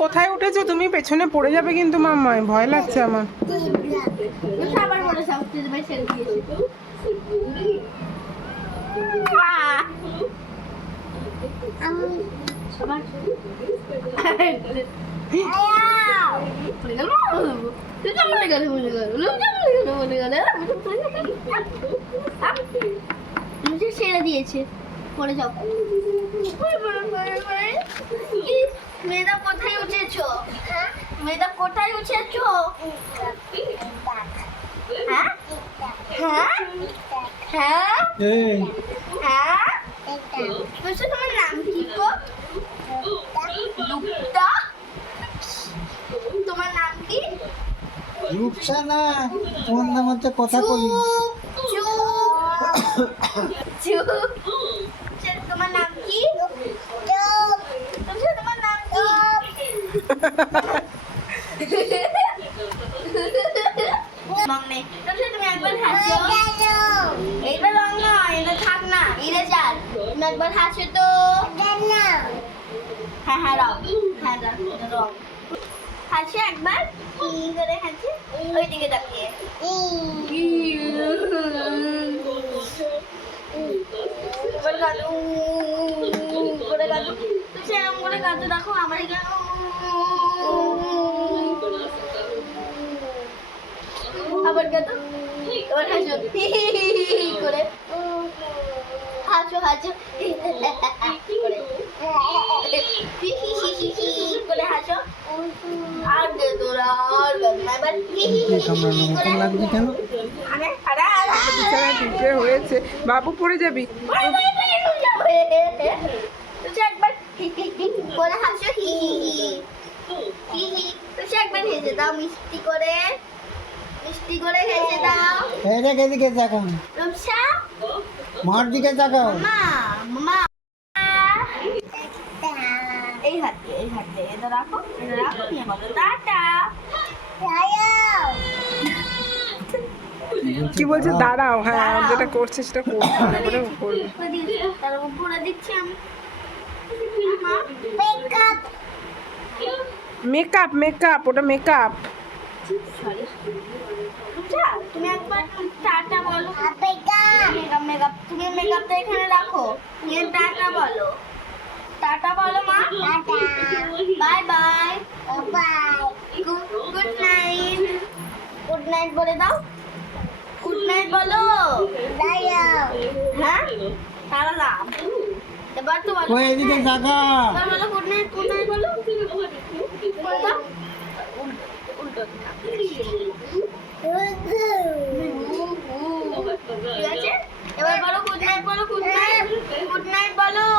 কোথায় উঠেছো? তুমি পেছনে পড়ে যাবে কিন্তু মাম্মায় ভয় লাগছে আমার। আবার বলে ছেড়ে দিয়েছি পরে যাও মেয়েদা কোথায় উঠেছো মেয়েদা কোথায় উঠেছো হ্যাঁ? হ্যাঁ হ্যাঁ হ্যাঁ? বলছো তোমার নাম কি গো লুপ্তা তোমার নাম কি রূপসা না তোমার নাম হচ্ছে কথা চুপ তোমার নাম কি তোমার নাম কি মাম্মি বলছো তুমি একবার হাসো এইটা রং নয় এটা হ্যাঁ হ্যাঁ রং। হ্যাঁ রং এটা রং। হাসি একবার? কি করে হাসি? ওই দিকে তাকিয়ে। করে গাজু তুই সেরকম করে গাজু দেখো আমার এখানে আবার হাসো। করে। হাসো হাসো করে করে হাসো আর দে তোরা আর এবার কেন হয়েছে। বাবু পড়ে যাবি? একবার করে হাসো হি হি হি হেসে দাও মিষ্টি করে। মিষ্টি করে হেসে দাও। তাকাও রূপসা? মার দিকে তাকাও। মা মা। এই হাত এই হাত এটা রাখো এটা রাখো নিয়ে বলো টাটা। কি বলছে? দাঁড়াও হ্যাঁ যেটা করছে সেটা করবে তারপরে ও করবে। উপরে দিচ্ছি, তার উপরে দিচ্ছি আমি। মেকআপ মেকআপ মেকআপ ওটা মেকআপ আচ্ছা, তুমি একবার টাটা বলো। মেকআপ মেকআপ তুমি মেকআপটা এখানে রাখো। তুমি টাটা বলো। টাটা বলো মা। Bye bye. Good night. Good night বলে দাও। গুড নাইট বলো। হ্যাঁ? এবার তো বলো। ওই এদিকে তাকা এবার বলো গুড নাইট বলো গুড নাইট গুড নাইট বলো